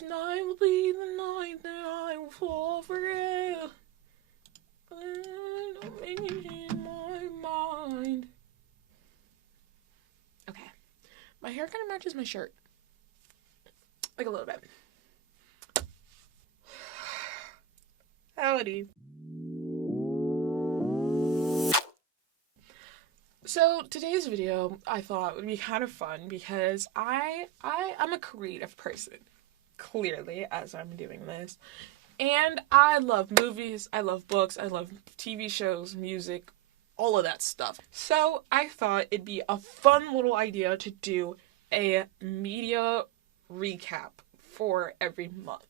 Tonight will be the night that I will fall for you. Don't make me change my mind. Okay. My hair kind of matches my shirt. Like a little bit. Howdy. So today's video I thought would be kind of fun because I'm a creative person, clearly, as I'm doing this. And I love movies, I love books, I love TV shows, music, all of that stuff. So I thought it'd be a fun little idea to do a media recap for every month.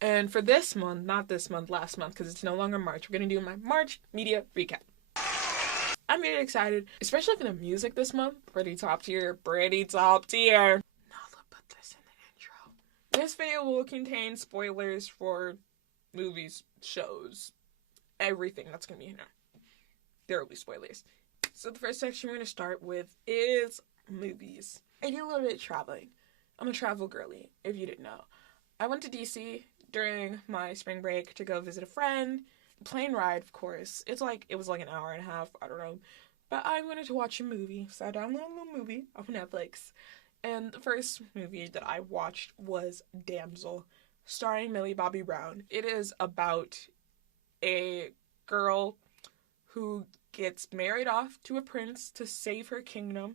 And for this month, not this month, last month, because it's no longer March, we're going to do my March media recap. I'm very excited, especially for the music this month. Pretty top tier. Now let's put this in the intro. This video will contain spoilers for movies, shows, everything that's going to be in there. There will be spoilers. So the first section we're going to start with is movies. I do a little bit of traveling. I'm a travel girly, if you didn't know. I went to DC during my spring break to go visit a friend. Plane ride, of course. It was like an hour and a half, I don't know. But I wanted to watch a movie, so I downloaded a little movie off Netflix. And the first movie that I watched was Damsel, starring Millie Bobby Brown. It is about a girl who gets married off to a prince to save her kingdom,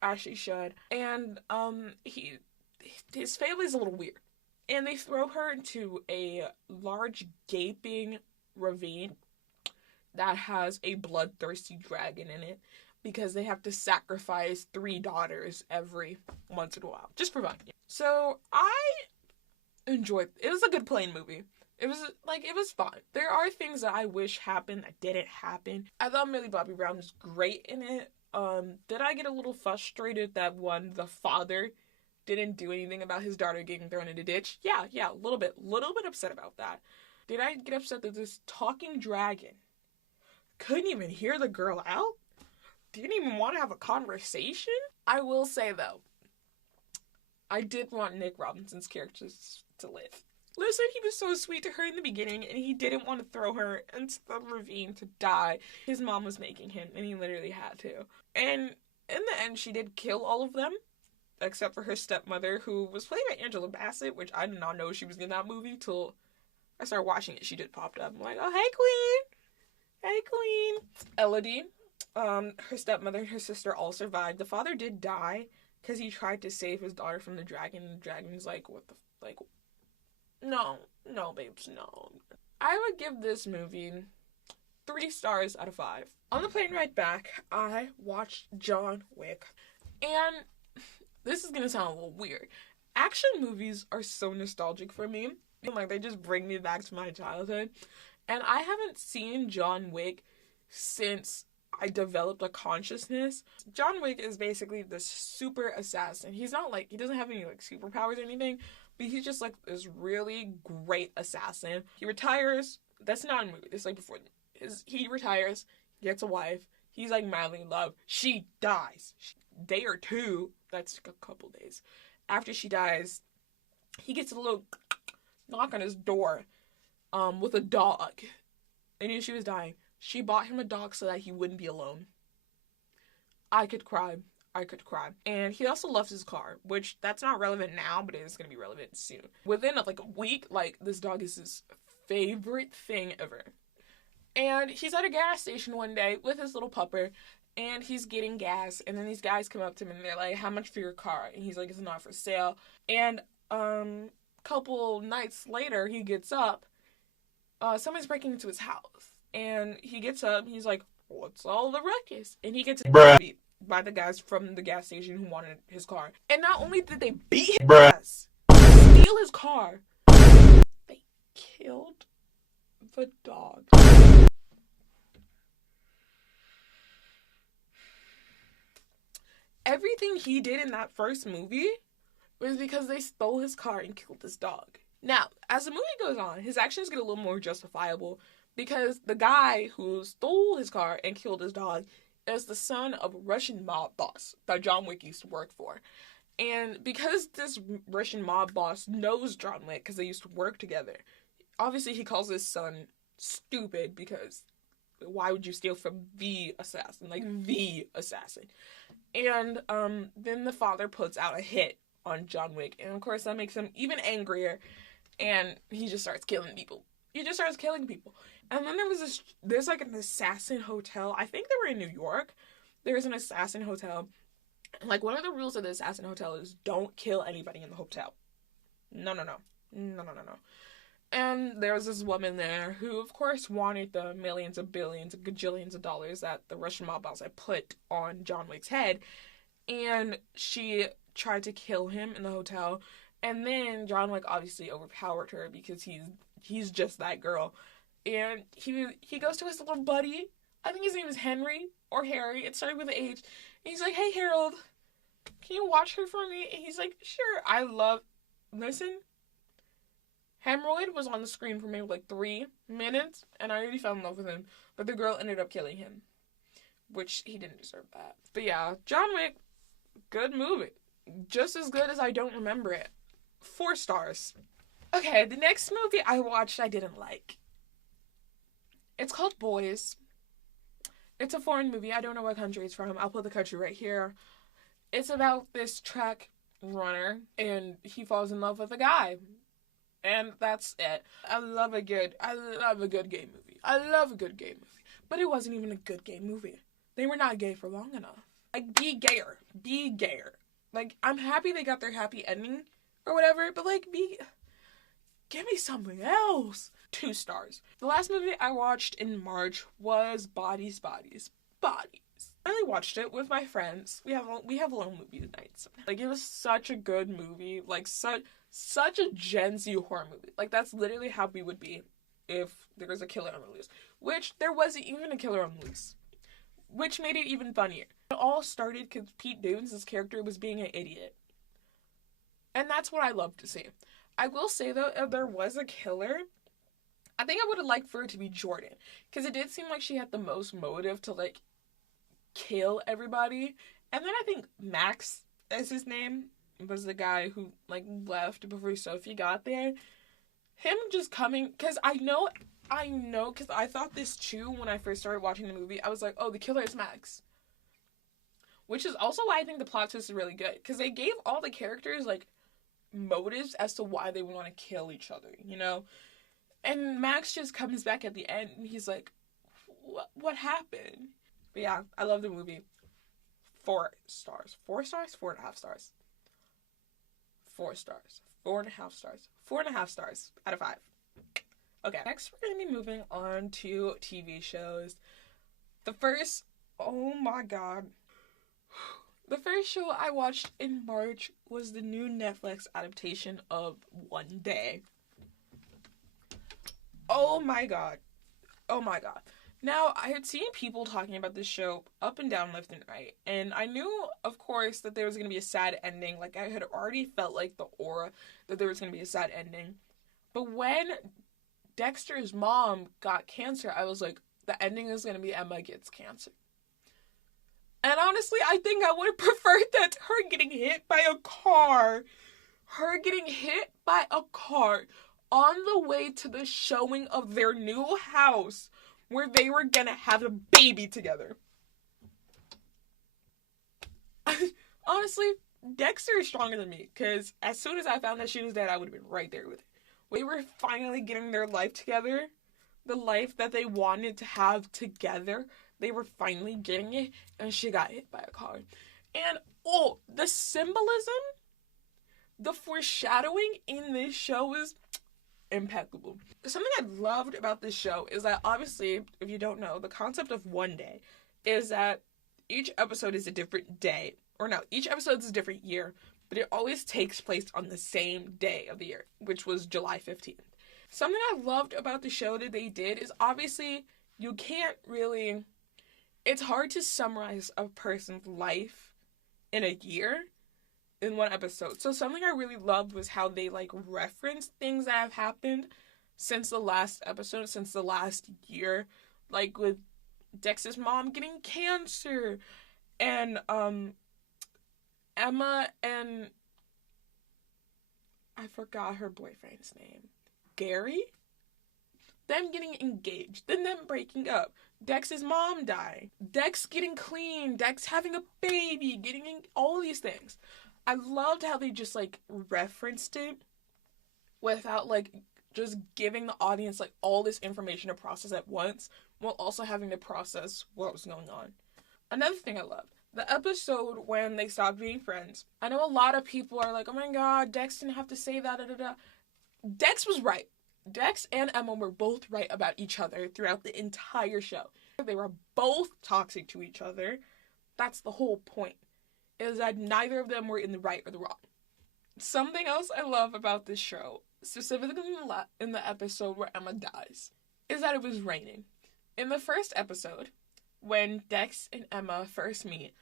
as she should. And his family's a little weird. And they throw her into a large gaping ravine that has a bloodthirsty dragon in it because they have to sacrifice 3 daughters every once in a while, just for fun. So I enjoyed it. It was a good plane movie. It was fun. There are things that I wish happened that didn't happen. I thought Millie Bobby Brown was great in it. Did I get a little frustrated that the father didn't do anything about his daughter getting thrown in a ditch? Yeah, a little bit upset about that. Did I get upset that this talking dragon couldn't even hear the girl out? Didn't even want to have a conversation? I will say, though, I did want Nick Robinson's character to live. Listen, he was so sweet to her in the beginning, and he didn't want to throw her into the ravine to die. His mom was making him, and he literally had to. And in the end, she did kill all of them, except for her stepmother, who was played by Angela Bassett, which I did not know she was in that movie till I started watching it. She just popped up. I'm like, oh, hey, queen. Hey, queen. Elodie, her stepmother and her sister all survived. The father did die because he tried to save his daughter from the dragon. And the dragon's like, no, babes, no. I would give this movie 3 stars out of 5. On the plane ride back, I watched John Wick. And this is gonna sound a little weird. Action movies are so nostalgic for me. Like, they just bring me back to my childhood. And I haven't seen John Wick since I developed a consciousness. John Wick is basically this super assassin. He doesn't have any, superpowers or anything, but he's just, this really great assassin. He retires. That's not a movie. It's, before. He retires, gets a wife. He's, madly in love. She dies. Day or 2, that's a couple days, after she dies, he gets a little knock on his door with a dog. They knew she was dying. She bought him a dog so that he wouldn't be alone. I could cry. And he also loves his car, which that's not relevant now, but it is going to be relevant soon. Within a week, this dog is his favorite thing ever. And he's at a gas station one day with his little pupper, and he's getting gas, and then these guys come up to him, and they're like, how much for your car? And he's like, it's not for sale. And couple nights later, he gets up. Someone's breaking into his house. And he gets up, he's like, what's all the ruckus? And he gets beat by the guys from the gas station who wanted his car. And not only did they beat his ass, steal his car, they killed the dog. Everything he did in that first movie was because they stole his car and killed his dog. Now, as the movie goes on, his actions get a little more justifiable because the guy who stole his car and killed his dog is the son of a Russian mob boss that John Wick used to work for. And because this Russian mob boss knows John Wick because they used to work together, obviously he calls his son stupid because why would you steal from the assassin? Like, the assassin. And then the father puts out a hit on John Wick. And of course that makes him even angrier. And he just starts killing people. And then there's like an assassin hotel. I think they were in New York. There's an assassin hotel. Like, one of the rules of the assassin hotel is don't kill anybody in the hotel. No. And there was this woman there who, of course, wanted the millions of billions and gajillions of dollars that the Russian mob boss had put on John Wick's head. And she tried to kill him in the hotel. And then John Wick obviously overpowered her because he's just that girl. And he goes to his little buddy. I think his name is Henry or Harry. It started with an H. And he's like, hey, Harold, can you watch her for me? And he's like, sure. Listen, Hemorrhoid was on the screen for maybe like 3 minutes, and I already fell in love with him. But the girl ended up killing him, which he didn't deserve that. But yeah, John Wick, good movie. Just as good as I don't remember it. 4 stars. Okay, the next movie I watched I didn't like. It's called Boys. It's a foreign movie. I don't know what country it's from. I'll put the country right here. It's about this track runner, and he falls in love with a guy. And that's it. I love a good gay movie. But it wasn't even a good gay movie. They were not gay for long enough. Like, be gayer. Like, I'm happy they got their happy ending or whatever, but like, give me something else. 2 stars. The last movie I watched in March was Bodies. I only watched it with my friends. We have long movie nights. Like, it was such a good movie. Like, such a Gen Z horror movie. Like, that's literally how we would be if there was a killer on the loose. Which, there wasn't even a killer on the loose. Which made it even funnier. It all started because Pete Davidson' character was being an idiot. And that's what I love to see. I will say, though, if there was a killer, I think I would have liked for it to be Jordan. Because it did seem like she had the most motive to, like, kill everybody. And then I think Max, is his name, was the guy who, like, left before Sophie got there. Him just coming, because I know, because I thought this too when I first started watching the movie. I was like, oh, the killer is Max. Which is also why I think the plot twist is really good. Because they gave all the characters, like, motives as to why they would want to kill each other, you know? And Max just comes back at the end and he's like, what happened? But yeah, I love the movie. 4 stars. 4 stars? 4.5 stars. 4 stars. 4.5 stars. 4.5 stars out of 5. Okay, next we're going to be moving on to TV shows. Oh my god. The first show I watched in March was the new Netflix adaptation of One Day. Oh my god. Now, I had seen people talking about this show up and down, left and right, and I knew, of course, that there was going to be a sad ending. Like, I had already felt like the aura that there was going to be a sad ending. But when Dexter's mom got cancer, I was like, the ending is going to be Emma gets cancer. And honestly, I think I would have preferred that to her getting hit by a car. Her getting hit by a car on the way to the showing of their new house where they were gonna have a baby together. Honestly, Dexter is stronger than me, because as soon as I found that she was dead, I would have been right there with her. They were finally getting their life together. The life that they wanted to have together. They were finally getting it, and she got hit by a car. And, the symbolism, the foreshadowing in this show is impeccable. Something I loved about this show is that, obviously, if you don't know, the concept of One Day is that each episode is a different day. Or no, each episode is a different year, but it always takes place on the same day of the year, which was July 15th. Something I loved about the show that they did is, obviously, you can't really... It's hard to summarize a person's life in a year in one episode. So something I really loved was how they, like, referenced things that have happened since the last episode, since the last year. Like, with Dex's mom getting cancer. And Emma and I forgot her boyfriend's name. Gary? Them getting engaged, then them breaking up. Dex's mom dying. Dex getting clean. Dex having a baby. Getting in all these things. I loved how they just, like, referenced it without, like, just giving the audience, like, all this information to process at once while also having to process what was going on. Another thing I loved. The episode when they stopped being friends. I know a lot of people are like, oh my god, Dex didn't have to say that, Dex was right. Dex and Emma were both right about each other throughout the entire show. They were both toxic to each other. That's the whole point, is that neither of them were in the right or the wrong. Something else I love about this show, specifically in the episode where Emma dies, is that it was raining. In the first episode, when Dex and Emma first meet,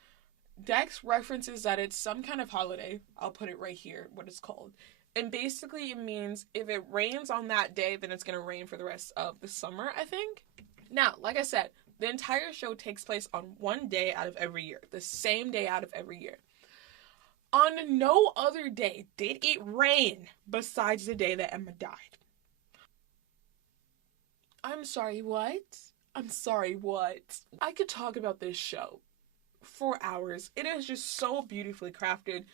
Dex references that it's some kind of holiday. I'll put it right here, what it's called. And basically it means if it rains on that day, then it's going to rain for the rest of the summer, I think. Now, like I said, the entire show takes place on one day out of every year. The same day out of every year. On no other day did it rain besides the day that Emma died. I'm sorry, what? I could talk about this show for hours. It is just so beautifully crafted.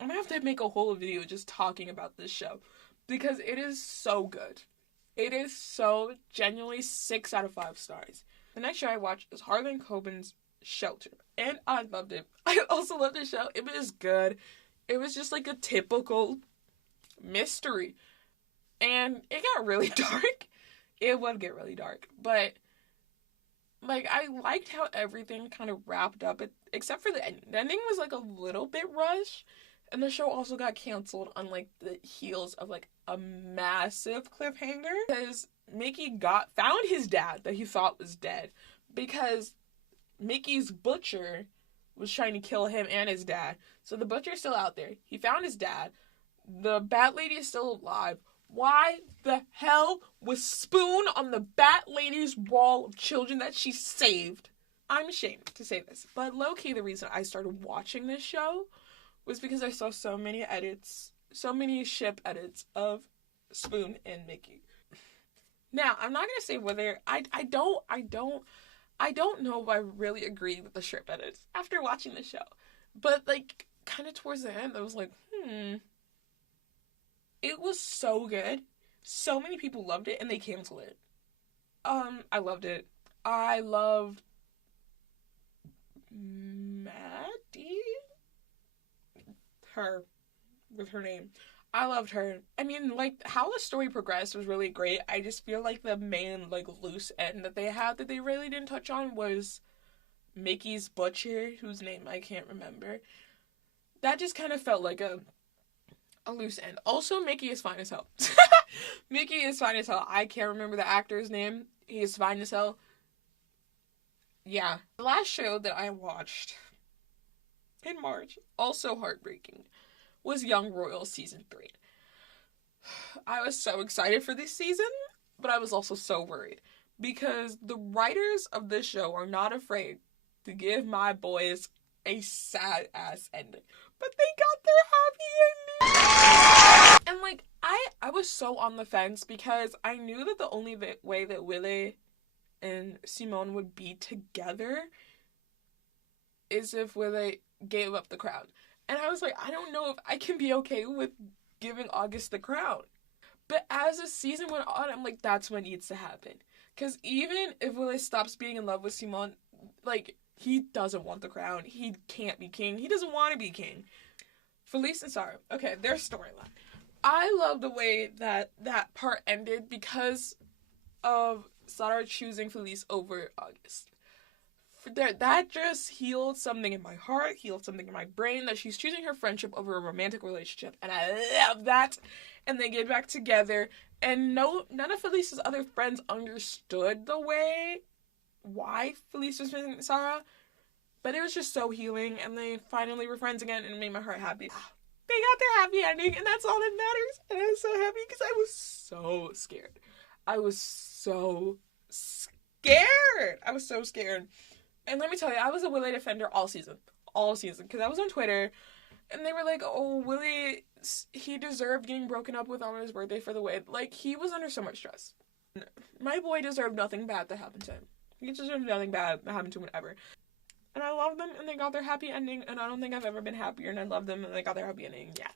I'm gonna have to make a whole video just talking about this show because it is so good. It is so genuinely 6 out of 5 stars. The next show I watched is Harlan Coben's Shelter, and I loved it. I also loved the show. It was good. It was just like a typical mystery, and it got really dark. It would get really dark, but like I liked how everything kind of wrapped up, except for the ending. The ending was like a little bit rushed. And the show also got canceled on, like, the heels of, like, a massive cliffhanger. Because Mickey found his dad that he thought was dead. Because Mickey's butcher was trying to kill him and his dad. So the butcher's still out there. He found his dad. The Bat Lady is still alive. Why the hell was Spoon on the Bat Lady's wall of children that she saved? I'm ashamed to say this. But low-key, the reason I started watching this show was because I saw so many ship edits of Spoon and Mickey. Now, I'm not gonna say whether I don't know if I really agree with the ship edits after watching the show. But like kind of towards the end I was like, it was so good. So many people loved it and they canceled it. I loved it. I loved Maddie? Her. With her name. I loved her. I mean, like, how the story progressed was really great. I just feel like the main, like, loose end that they had that they really didn't touch on was Mickey's butcher, whose name I can't remember. That just kind of felt like a loose end. Also, Mickey is fine as hell. Mickey is fine as hell. I can't remember the actor's name. He is fine as hell. Yeah. The last show that I watched in March, also heartbreaking, was Young Royals Season 3. I was so excited for this season, but I was also so worried. Because the writers of this show are not afraid to give my boys a sad-ass ending. But they got their happy ending! And, like, I was so on the fence because I knew that the only way that Willie and Simone would be together is if Willie gave up the crown. And I was like, I don't know if I can be okay with giving August the crown. But as the season went on, I'm like, that's what needs to happen. Because even if Willie stops being in love with Simone, like, he doesn't want the crown. He can't be king. He doesn't want to be king. Felice and Sarah. Okay, their storyline. I love the way that part ended because of Sarah choosing Felice over August. That just healed something in my heart, healed something in my brain, that she's choosing her friendship over a romantic relationship, and I love that. And they get back together, and none of Felice's other friends understood why Felice was missing Sarah, but it was just so healing, and they finally were friends again, and it made my heart happy. They got their happy ending, and that's all that matters, and I was so happy because I was so scared. I was so scared. And let me tell you, I was a Willie defender all season. all season. Because I was on Twitter, and they were like, oh, Willie, he deserved getting broken up with on his birthday for the way, like, he was under so much stress. My boy deserved nothing bad to happen to him. He deserved nothing bad to happen to him ever. And I love them, and they got their happy ending, and I don't think I've ever been happier, and I love them, and they got their happy ending. Yeah.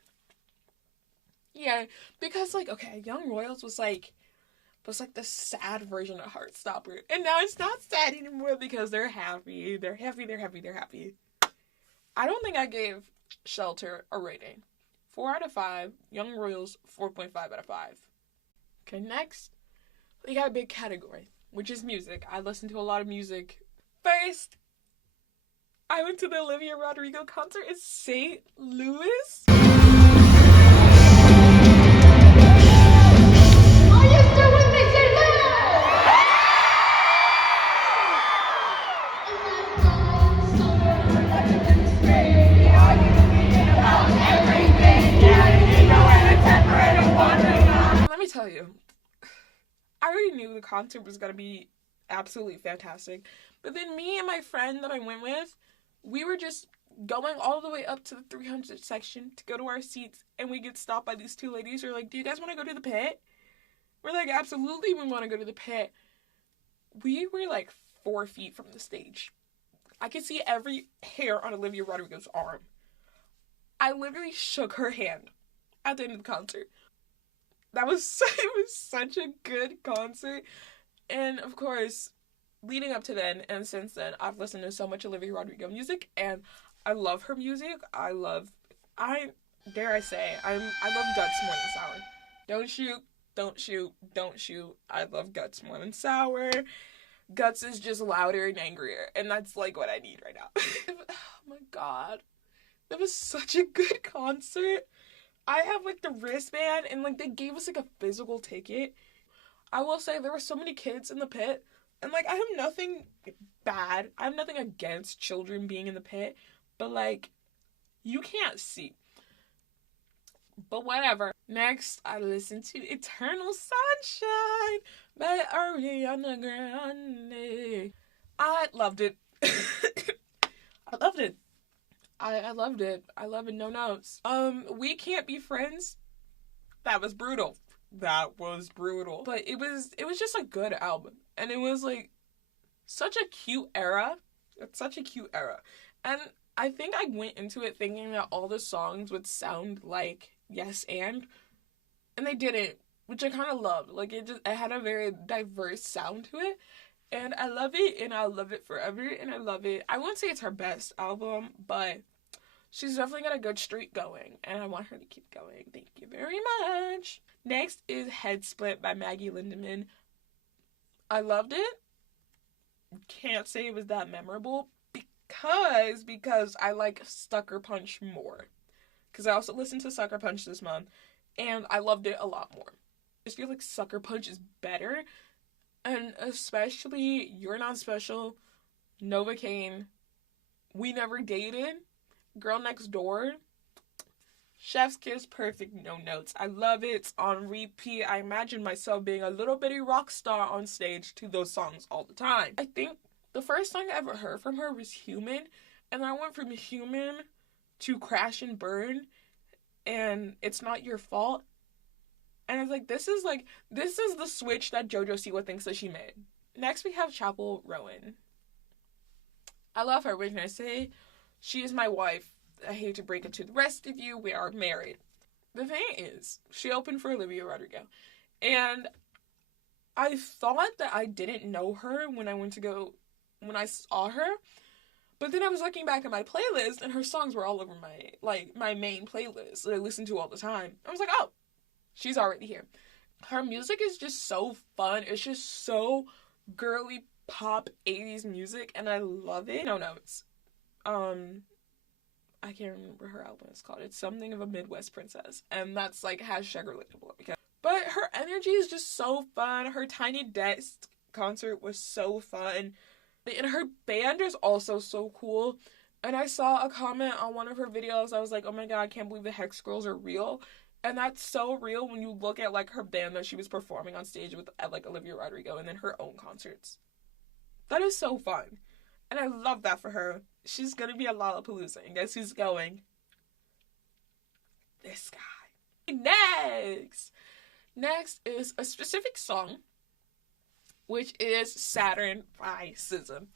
Yeah, because, like, okay, Young Royals was like the sad version of Heartstopper. And now it's not sad anymore because they're happy. They're happy, they're happy, they're happy. I don't think I gave Shelter a rating. 4 out of 5. Young Royals, 4.5 out of 5. Okay, next, we got a big category, which is music. I listen to a lot of music. First, I went to the Olivia Rodrigo concert in St. Louis. Let me tell you, I already knew the concert was going to be absolutely fantastic. But then me and my friend that I went with, we were just going all the way up to the 300 section to go to our seats, and we get stopped by these two ladies who are like, do you guys want to go to the pit? We're like, absolutely, we want to go to the pit. We were like 4 feet from the stage. I could see every hair on Olivia Rodrigo's arm. I literally shook her hand at the end of the concert. It was such a good concert. And of course, leading up to then and since then, I've listened to so much Olivia Rodrigo music, and I love her music. I love Guts more than Sour. Don't shoot, don't shoot, don't shoot. I love Guts more than Sour. Guts is just louder and angrier, and that's like what I need right now. Oh my god. That was such a good concert. I have like the wristband, and like they gave us like a physical ticket. I will say there were so many kids in the pit, and like I have nothing bad. I have nothing against children being in the pit, but like you can't see. But whatever. Next, I listened to Eternal Sunshine by Ariana Grande. I loved it. I loved it. I loved it. I love it. No notes. We Can't Be Friends. That was brutal. That was brutal. But it was just a good album. And it was like such a cute era. It's such a cute era. And I think I went into it thinking that all the songs would sound like Yes and they didn't, which I kind of loved. Like it had a very diverse sound to it. And I love it, and I'll love it forever, and I love it. I wouldn't say it's her best album, but she's definitely got a good streak going, and I want her to keep going. Thank you very much. Next is Head Split by Maggie Lindemann. I loved it. Can't say it was that memorable because I like Sucker Punch more. Because I also listened to Sucker Punch this month, and I loved it a lot more. I just feel like Sucker Punch is better. And especially You're Not Special, Novocaine, We Never Dated, Girl Next Door, Chef's Kiss, Perfect, No Notes. I love it. It's on repeat. I imagine myself being a little bitty rock star on stage to those songs all the time. I think the first song I ever heard from her was Human, and I went from Human to Crash and Burn, and It's Not Your Fault. And I was like, this is the switch that JoJo Siwa thinks that she made. Next, we have Chapel Rowan. I love her. What can I say? She is my wife. I hate to break it to the rest of you. We are married. The thing is, she opened for Olivia Rodrigo. And I thought that I didn't know her when I saw her. But then I was looking back at my playlist, and her songs were all over my main playlist that I listen to all the time. I was like, oh, she's already here. Her music is just so fun. It's just so girly pop 80s music, and I love it. No notes. I can't remember her album is called. It's something of a Midwest princess, and that's like #relatable. But her energy is just so fun. Her Tiny Desk concert was so fun, and her band is also so cool. And I saw a comment on one of her videos. I was like, oh my god, I can't believe the Hex Girls are real. And that's so real when you look at like her band that she was performing on stage with at like Olivia Rodrigo and then her own concerts. That is so fun. And I love that for her. She's gonna be at Lollapalooza, and guess who's going? This guy. Next is a specific song, which is Saturn by SZA.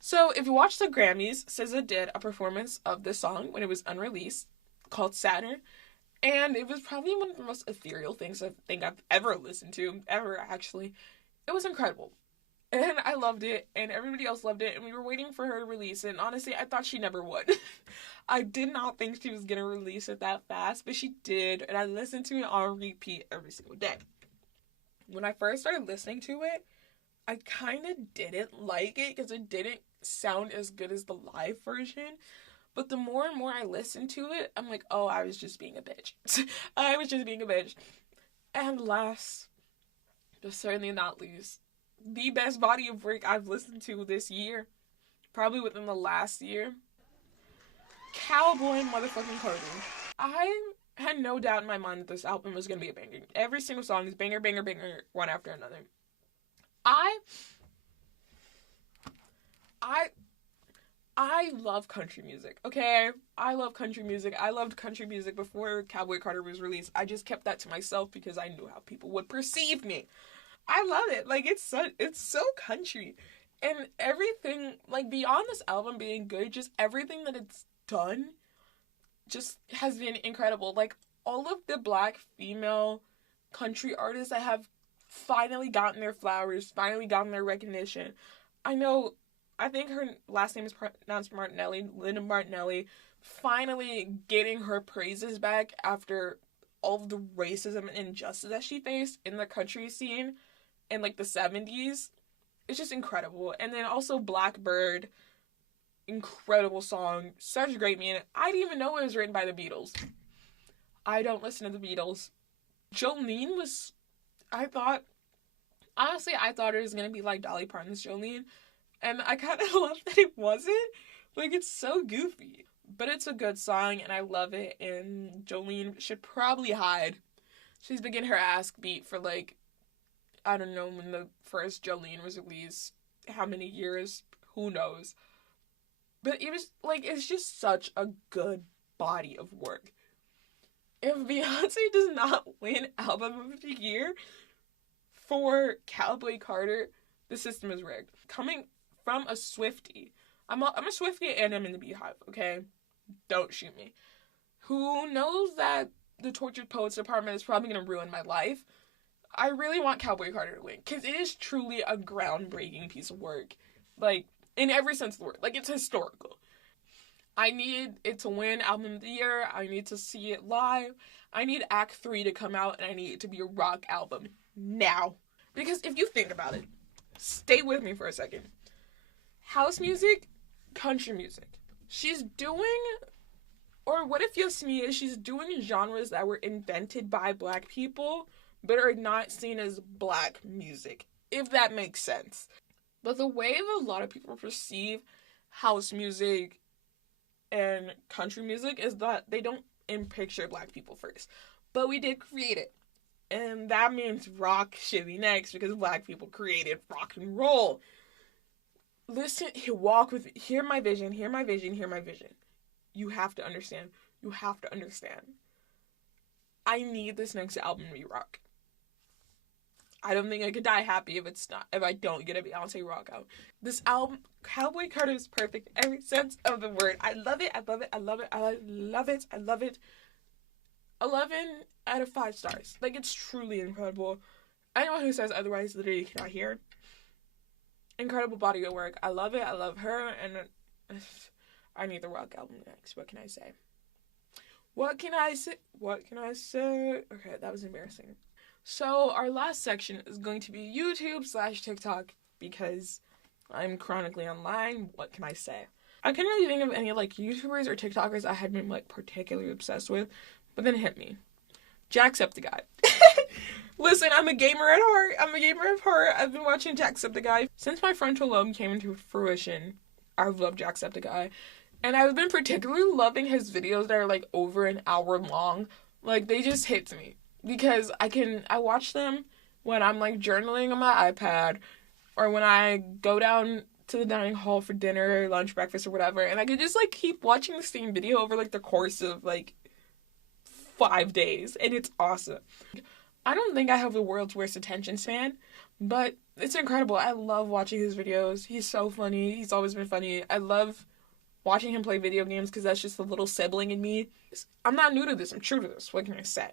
So if you watch the Grammys, SZA did a performance of this song when it was unreleased called Saturn. And it was probably one of the most ethereal things I think I've ever listened to, ever actually. It was incredible. And I loved it, and everybody else loved it, and we were waiting for her to release it, and honestly, I thought she never would. I did not think she was going to release it that fast, but she did, and I listened to it on repeat every single day. When I first started listening to it, I kind of didn't like it, because it didn't sound as good as the live version, but the more and more I listened to it, I'm like, oh, I was just being a bitch. I was just being a bitch. And last, but certainly not least, the best body of work I've listened to this year, probably within the last year, Cowboy motherfucking Carter. I had no doubt in my mind that this album was going to be a banger. Every single song is banger, banger, banger, one after another. I love country music, okay? I love country music. I loved country music before Cowboy Carter was released. I just kept that to myself because I knew how people would perceive me. I love it. Like, it's so country. And everything, like, beyond this album being good, just everything that it's done just has been incredible. Like, all of the Black female country artists that have finally gotten their flowers, finally gotten their recognition. I think her last name is pronounced Martinelli, Linda Martinelli, finally getting her praises back after all of the racism and injustice that she faced in the country scene in, like, the 70s. It's just incredible. And then also Blackbird, incredible song, such a great meaning. I didn't even know it was written by the Beatles. I don't listen to the Beatles. Jolene was, honestly, I thought it was going to be like Dolly Parton's Jolene. And I kind of love that it wasn't. Like, it's so goofy. But it's a good song, and I love it. And Jolene should probably hide. She's been getting her ass beat for, like, I don't know when the first Jolene was released. How many years? Who knows? But it was, like, it's just such a good body of work. If Beyonce does not win Album of the Year for Cowboy Carter, the system is rigged. Coming from a Swiftie. I'm a Swiftie and I'm in the Beehive, okay? Don't shoot me. Who knows that the Tortured Poets Department is probably going to ruin my life. I really want Cowboy Carter to win, because it is truly a groundbreaking piece of work. Like, in every sense of the word. Like, it's historical. I need it to win Album of the Year. I need to see it live. I need Act 3 to come out, and I need it to be a rock album. Now. Because if you think about it, stay with me for a second. House music, country music. She's doing, or what it feels to me is she's doing genres that were invented by Black people, but are not seen as Black music, if that makes sense. But the way that a lot of people perceive house music and country music is that they don't picture Black people first. But we did create it. And that means rock should be next, because Black people created rock and roll. Listen, walk with me. Hear my vision, hear my vision, hear my vision. You have to understand. You have to understand. I need this next album to be rock. I don't think I could die happy if I don't get a Beyonce rock out. This album, Cowboy Carter, is perfect in every sense of the word. I love it, I love it, I love it, I love it, I love it. 11 out of 5 stars. Like, it's truly incredible. Anyone who says otherwise literally cannot hear. Incredible body of work. I love it. I love her. And I need the rock album next. What can I say? What can I say? Okay, that was embarrassing. So, our last section is going to be YouTube/TikTok, because I'm chronically online. What can I say? I couldn't really think of any, like, YouTubers or TikTokers I had been, like, particularly obsessed with, but then it hit me. Jacksepticeye. Listen, I'm a gamer at heart. I've been watching Jacksepticeye since my frontal lobe came into fruition. I've loved Jacksepticeye. And I've been particularly loving his videos that are, like, over an hour long. Like, they just hit me. Because I watch them when I'm, like, journaling on my iPad, or when I go down to the dining hall for dinner, lunch, breakfast, or whatever, and I could just like keep watching the same video over like the course of like 5 days, and it's awesome. I don't think I have the world's worst attention span, but it's incredible. I love watching his videos. He's so funny. He's always been funny. I love watching him play video games because that's just the little sibling in me. I'm not new to this. I'm true to this. What can I say?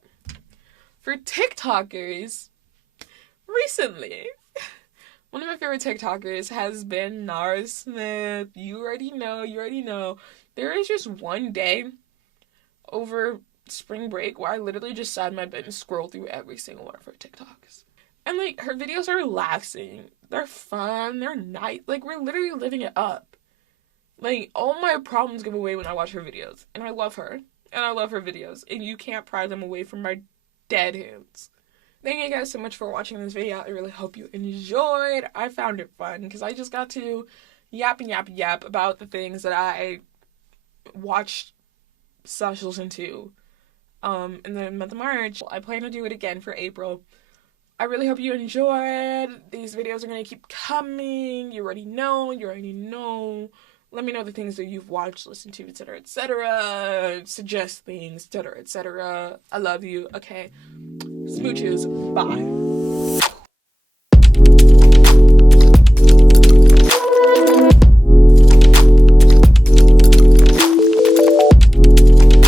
For TikTokers, recently, one of my favorite TikTokers has been Nara Smith. You already know. There is just one day over spring break where I literally just sat in my bed and scrolled through every single one of her TikToks. And, like, her videos are relaxing. They're fun. They're nice. Like, we're literally living it up. Like, all my problems go away when I watch her videos. And I love her. And I love her videos. And you can't pry them away from my dead hands. Thank you guys so much for watching this video. I really hope you enjoyed. I found it fun because I just got to yap about the things that I watched / listened to in the month of March. I plan to do it again for April. I really hope you enjoyed. These videos are going to keep coming. You already know. Let me know the things that you've watched, listened to, etc., etc. Suggest things, etc., etc. I love you. Okay. Smooches. Bye.